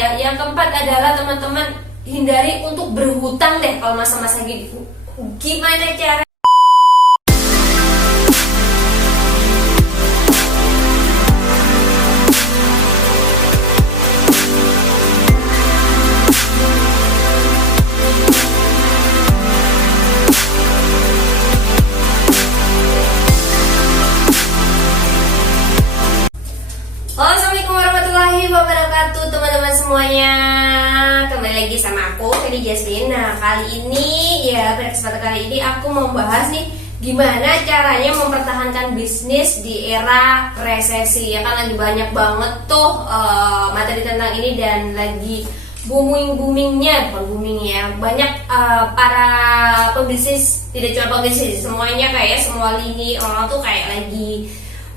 ya. Yang keempat adalah teman-teman hindari untuk berhutang deh kalau masa-masa gini. Gimana cara? Halo, assalamualaikum warahmatullahi wabarakatuh teman-teman semuanya. Kembali lagi sama aku, Feni Jasmine. Nah, kali ini pada kesempatan kali ini aku mau bahas nih gimana caranya mempertahankan bisnis di era resesi. Ya kan lagi banyak banget tuh materi tentang ini dan lagi boomingnya, bukan booming ya. Banyak para pebisnis, tidak cuma pebisnis, semuanya kayak semua lini orang tuh kayak lagi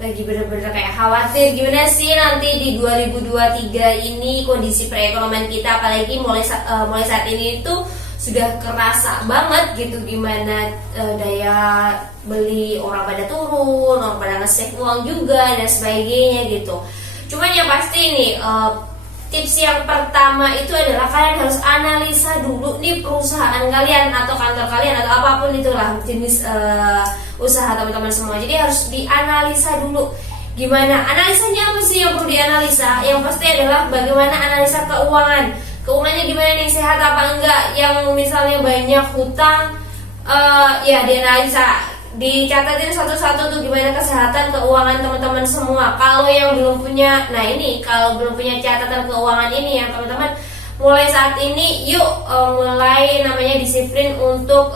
bener-bener kayak khawatir gimana sih nanti di 2023 ini kondisi perekonomian kita, apalagi mulai saat ini itu sudah kerasa banget gitu gimana daya beli orang pada turun, orang pada nge-save uang juga dan sebagainya gitu. Cuman yang pasti nih tips yang pertama itu adalah kalian harus analisa dulu nih perusahaan kalian atau kantor kalian atau apapun itulah jenis usaha teman-teman semua. Jadi harus dianalisa dulu. Gimana? Analisanya apa sih yang perlu dianalisa? Yang pasti adalah bagaimana analisa keuangan. Keuangannya gimana nih, sehat apa enggak? Yang misalnya banyak hutang, ya dianalisa. Dicatatin satu-satu tuh gimana kesehatan keuangan teman-teman semua. Kalau yang belum punya, kalau belum punya catatan keuangan ini ya teman-teman, mulai saat ini yuk mulai namanya disiplin untuk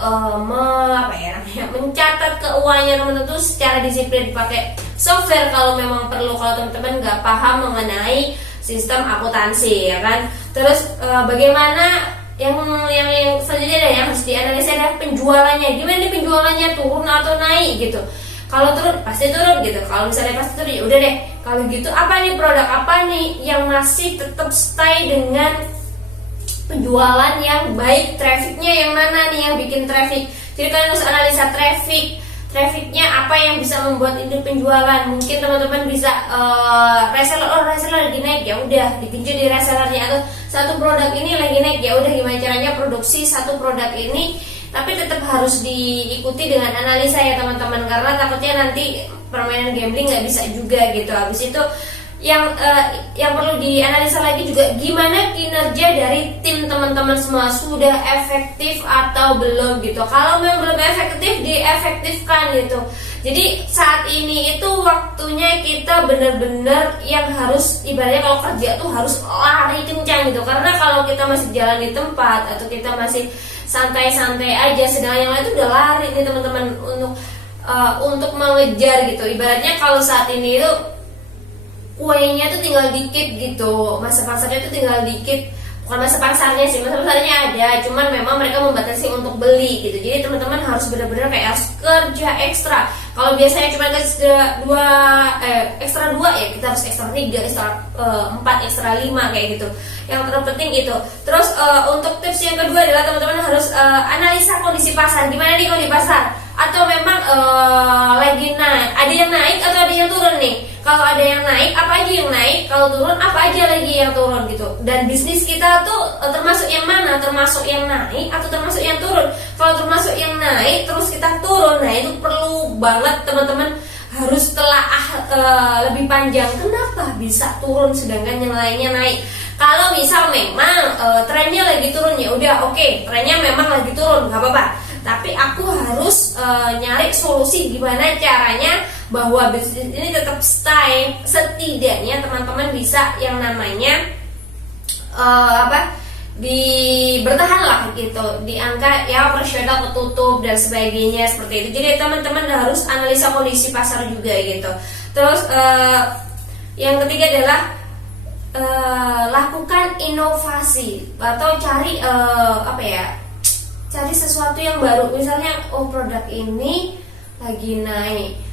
mencatat keuangannya teman-teman tuh secara disiplin, pakai software kalau memang perlu, kalau teman-teman nggak paham mengenai sistem akuntansi ya kan. Terus bagaimana yang selanjutnya yang harus dianalisa adalah penjualannya. Gimana nih penjualannya, turun atau naik gitu. Kalau turun pasti turun gitu. Kalau misalnya pasti turun ya udah deh. Kalau gitu apa nih produk apa nih yang masih tetap stay dengan penjualan yang baik, trafficnya yang mana nih yang bikin traffic. Jadi kalian harus analisa trafficnya apa yang bisa membuat itu penjualan. Mungkin teman-teman bisa reseller lagi naik, ya udah ditinju di resellernya. Atau satu produk ini lagi naik, ya udah gimana caranya produksi satu produk ini, tapi tetap harus diikuti dengan analisa ya teman-teman, karena takutnya nanti permainan gambling nggak bisa juga gitu. Habis itu yang perlu dianalisa lagi juga gimana kinerja dari tim teman-teman semua, sudah efektif atau belum gitu. Kalau memang belum efektif, diefektifkan gitu. Jadi saat ini itu waktunya kita benar-benar yang harus, ibaratnya kalau kerja tuh harus lari kencang gitu. Karena kalau kita masih jalan di tempat atau kita masih santai-santai aja, sedangkan yang lain itu udah lari nih teman-teman untuk mengejar gitu. Ibaratnya kalau saat ini itu kuenya tuh tinggal dikit gitu, masa pasarnya tuh tinggal dikit. Bukan masa pasarnya sih, masa pasarnya ada, cuman memang mereka membatasi untuk beli gitu. Jadi teman-teman harus benar-benar kayak harus kerja ekstra. Kalau biasanya cuma ekstra 2 ya kita harus ekstra 3, ekstra 4, ekstra 5 kayak gitu. Yang terpenting itu. Terus untuk tips yang kedua adalah teman-teman harus analisa kondisi pasar. Gimana nih kondisi pasar? Atau memang lagi naik, ada yang naik atau ada yang turun nih. Kalau ada yang naik, apa aja yang naik? Kalau turun, apa aja lagi yang turun gitu. Dan bisnis kita tuh termasuk yang mana? Termasuk yang naik atau termasuk yang turun? Kalau termasuk yang naik terus kita turun, nah itu perlu banget teman-teman harus telaah lebih panjang. Kenapa bisa turun sedangkan yang lainnya naik? Kalau misal memang trennya lagi turun, ya udah oke, trennya memang lagi turun, nggak apa-apa. Tapi aku harus nyari solusi gimana caranya bahwa bisnis ini tetap stay. Setidaknya teman-teman bisa yang namanya bertahan lah gitu di angka ya operasional ketutup dan sebagainya seperti itu. Jadi teman-teman harus analisa kondisi pasar juga gitu. Terus yang ketiga adalah lakukan inovasi atau cari cari sesuatu yang baru. Misalnya produk ini lagi naik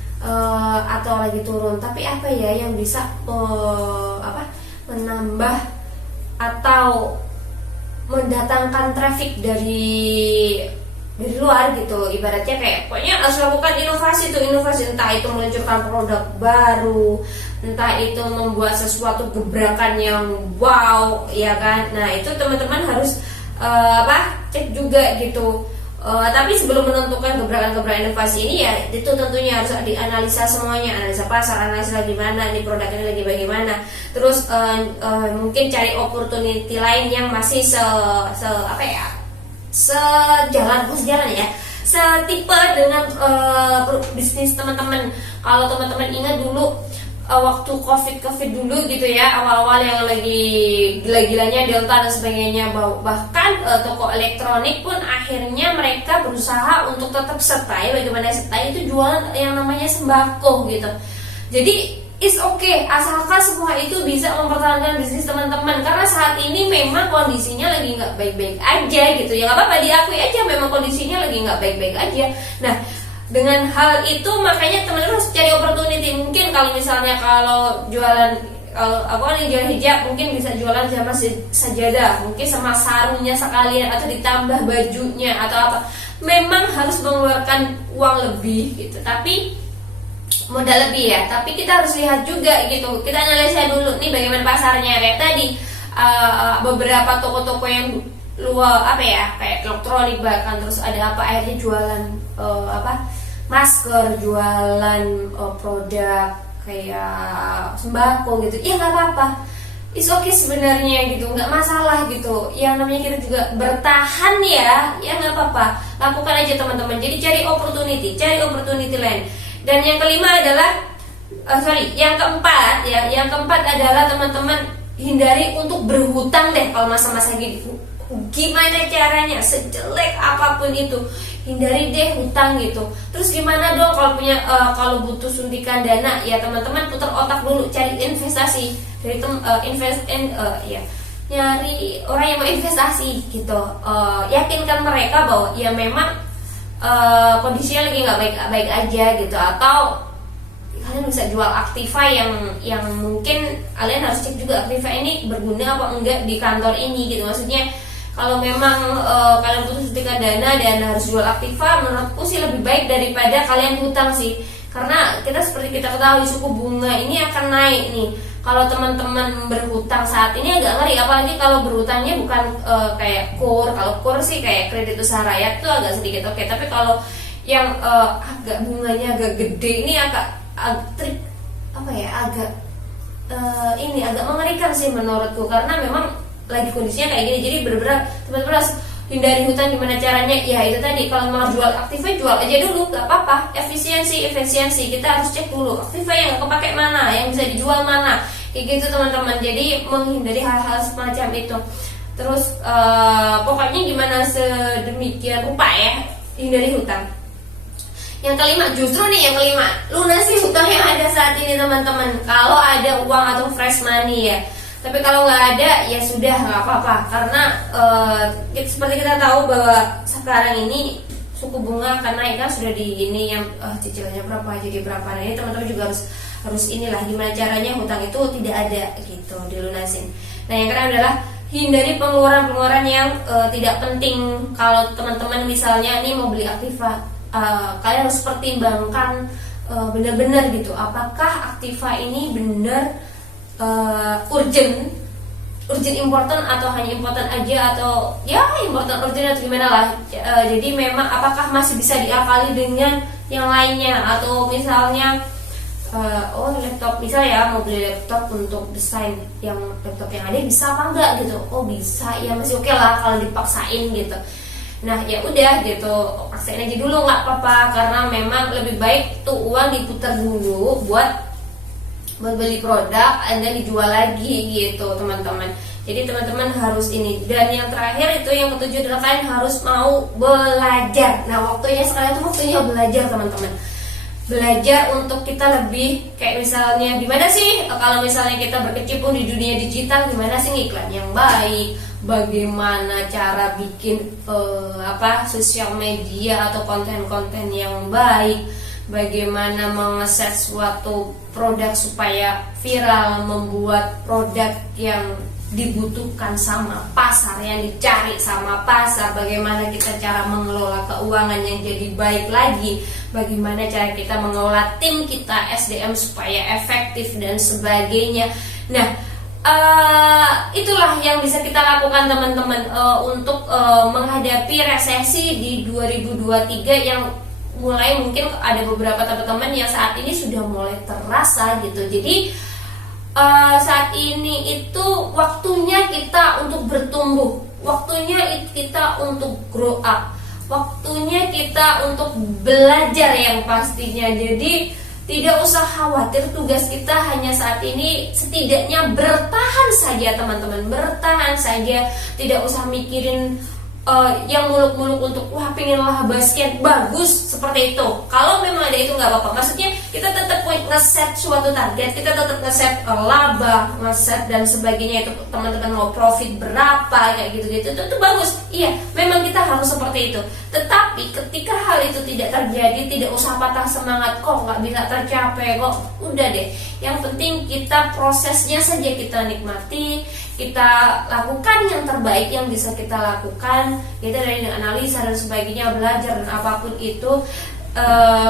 atau lagi turun, tapi apa ya yang bisa menambah atau mendatangkan traffic dari luar gitu. Ibaratnya kayak pokoknya harus lakukan inovasi, entah itu meluncurkan produk baru, entah itu membuat sesuatu gebrakan yang wow, ya kan. Nah itu teman-teman harus cek juga gitu. Tapi sebelum menentukan gebrakan-gebrakan inovasi ini ya itu tentunya harus dianalisa semuanya, analisa pasar, analisa lagi mana, ini produk ini lagi bagaimana. Terus mungkin cari opportunity lain yang masih sejalan ya, setipe dengan bisnis teman-teman. Kalau teman-teman ingat dulu waktu COVID dulu gitu ya, awal-awal yang lagi gila-gilanya Delta dan sebagainya, bahkan toko elektronik pun akhirnya mereka berusaha untuk tetap stay. Bagaimana stay itu jualan yang namanya sembako gitu. Jadi it's okay asalkan semua itu bisa mempertahankan bisnis teman-teman, karena saat ini memang kondisinya lagi nggak baik-baik aja gitu ya. Nggak apa-apa, diakui aja memang kondisinya lagi nggak baik-baik aja. Nah dengan hal itu makanya teman-teman harus cari opportunity. Mungkin kalau misalnya jualan jualan hijab, mungkin bisa jualan sama sajadah, mungkin sama sarungnya sekalian atau ditambah bajunya atau apa. Memang harus mengeluarkan uang lebih gitu, tapi modal lebih ya. Tapi kita harus lihat juga gitu, kita analisa dulu nih bagaimana pasarnya. Kayak tadi beberapa toko-toko yang luar kayak elektronik bahkan, terus ada akhirnya jualan masker, jualan produk kayak sembako gitu. Ya nggak apa-apa, it's okay sebenarnya gitu, nggak masalah gitu. Yang namanya kita juga bertahan ya nggak apa-apa, lakukan aja teman-teman. Jadi cari opportunity lain. Dan yang kelima adalah yang keempat adalah teman-teman hindari untuk berhutang deh kalau masa-masa gini. Gimana caranya? Sejelek apapun itu, hindari deh hutang gitu. Terus gimana dong kalau butuh suntikan dana? Ya teman-teman putar otak dulu, cari investasi dari nyari orang yang mau investasi gitu. Yakinkan mereka bahwa ya memang kondisinya lagi nggak baik aja gitu. Atau kalian bisa jual aktiva yang mungkin kalian harus cek juga aktiva ini berguna apa enggak di kantor ini gitu. Maksudnya kalau memang kalian butuh suntikan dana dan harus jual aktiva, menurutku sih lebih baik daripada kalian hutang sih. Karena seperti kita ketahui suku bunga ini akan naik nih. Kalau teman-teman berhutang saat ini agak ngeri, apalagi kalau berhutangnya bukan kayak KUR. Kalau KUR sih kayak kredit usaha rakyat tuh agak sedikit oke. Tapi kalau yang agak bunganya agak gede ini agak mengerikan sih menurutku, karena memang lagi kondisinya kayak gini. Jadi benar-benar teman-teman harus hindari hutang. Gimana caranya? Ya itu tadi, kalau mau jual aktiva jual aja dulu, nggak apa-apa. Efisiensi kita harus cek dulu aktiva yang nggak kepake mana, yang bisa dijual mana, kayak gitu teman-teman. Jadi menghindari hal-hal semacam itu. Terus pokoknya gimana sedemikian rupa ya, hindari hutang. Yang kelima, lunasi hutang yang ada saat ini teman-teman. Kalau ada uang atau fresh money ya. Tapi kalau nggak ada ya sudah, nggak apa-apa. Karena seperti kita tahu bahwa sekarang ini suku bunga akan naik kan, sudah di ini yang cicilannya berapa jadi berapa. Nah ini teman-teman juga harus inilah gimana caranya hutang itu tidak ada gitu, dilunasin. Nah yang kedua adalah hindari pengeluaran yang tidak penting. Kalau teman-teman misalnya nih mau beli aktiva, kalian harus pertimbangkan benar-benar gitu, apakah aktiva ini benar urgent important atau hanya important aja, atau ya important urgent atau gimana lah. Jadi memang apakah masih bisa diakali dengan yang lainnya, atau misalnya laptop, bisa ya mau beli laptop untuk desain, yang laptop yang ada bisa apa enggak gitu. Bisa ya, masih oke lah kalau dipaksain gitu. Nah ya udah gitu, paksain aja dulu, nggak apa-apa, karena memang lebih baik tuh uang diputar dulu buat beli produk dan dijual lagi gitu teman-teman. Jadi teman-teman harus ini. Dan yang terakhir itu yang ketujuh adalah kalian harus mau belajar. Nah waktunya sekarang itu waktunya belajar teman-teman. Belajar untuk kita lebih kayak misalnya gimana sih kalau misalnya kita berkecimpung di dunia digital, gimana sih iklan yang baik, bagaimana cara bikin sosial media atau konten-konten yang baik, bagaimana mengeset suatu produk supaya viral, membuat produk yang dibutuhkan sama pasar, yang dicari sama pasar, bagaimana kita cara mengelola keuangan yang jadi baik lagi, bagaimana cara kita mengelola tim kita, SDM supaya efektif dan sebagainya. Nah, itulah yang bisa kita lakukan teman-teman untuk menghadapi resesi di 2023 yang mulai, mungkin ada beberapa teman-teman yang saat ini sudah mulai terasa gitu. Jadi saat ini itu waktunya kita untuk bertumbuh, waktunya kita untuk grow up, waktunya kita untuk belajar yang pastinya. Jadi tidak usah khawatir, tugas kita hanya saat ini setidaknya bertahan saja teman-teman, bertahan saja, tidak usah mikirin yang muluk-muluk untuk wah pengen lah basket bagus seperti itu. Kalau memang ada itu nggak apa-apa, maksudnya kita tetap ngeset suatu target, kita tetap ngeset laba, ngeset dan sebagainya. Itu teman-teman mau profit berapa kayak gitu-gitu, itu bagus. Iya, memang kita harus seperti itu. Tetapi ketika hal itu tidak terjadi, tidak usah patah semangat, kok nggak bisa tercapai, kok udah deh. Yang penting kita prosesnya saja kita nikmati, kita lakukan yang terbaik yang bisa kita lakukan. Kita dari analisa dan sebagainya, belajar dan apapun itu,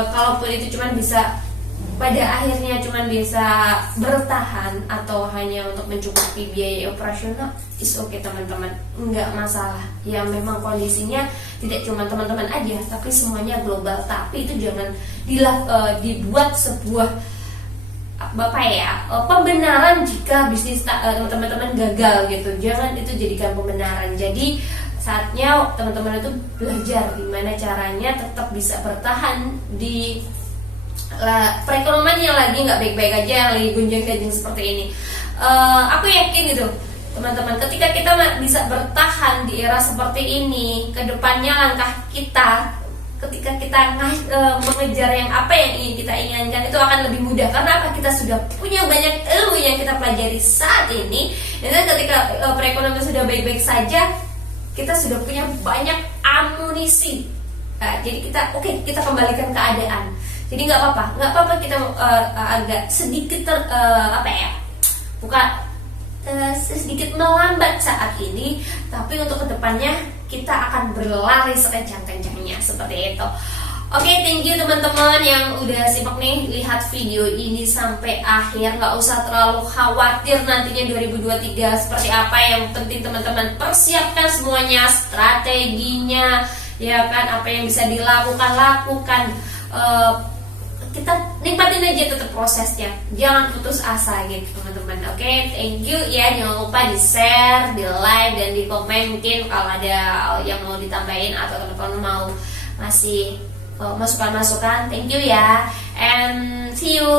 kalaupun itu cuma bisa pada akhirnya cuma bisa bertahan atau hanya untuk mencukupi biaya operasional, is okay teman-teman, nggak masalah. Ya memang kondisinya tidak cuma teman-teman aja, tapi semuanya global. Tapi itu jangan dibuat sebuah pembenaran jika bisnis teman-teman gagal gitu. Jangan itu jadikan pembenaran. Jadi saatnya teman-teman itu belajar gimana caranya tetap bisa bertahan di perekonomian yang lagi nggak baik-baik aja, yang lagi gonjang-ganjing seperti ini. Aku yakin gitu teman-teman, ketika kita bisa bertahan di era seperti ini, kedepannya langkah kita ketika kita mengejar yang apa yang ingin kita inginkan itu akan lebih mudah. Karena apa? Kita sudah punya banyak ilmu yang kita pelajari saat ini, dan ketika perekonomian sudah baik-baik saja, kita sudah punya banyak amunisi. Jadi kita kita kembalikan keadaan. Jadi nggak apa-apa kita agak sedikit sedikit melambat saat ini, tapi untuk kedepannya kita akan berlari sekencang-kencangnya seperti itu. Oke, thank you teman-teman yang udah simak nih lihat video ini sampai akhir. Nggak usah terlalu khawatir nantinya 2023 seperti apa. Yang penting teman-teman persiapkan semuanya, strateginya, ya kan, apa yang bisa lakukan. Kita nikmatin aja tetap prosesnya, jangan putus asa gitu teman-teman. Oke, thank you ya, jangan lupa di share, di like, dan di komen mungkin kalau ada yang mau ditambahin atau teman-teman mau ngasih masukan-masukan. Thank you ya, and see you.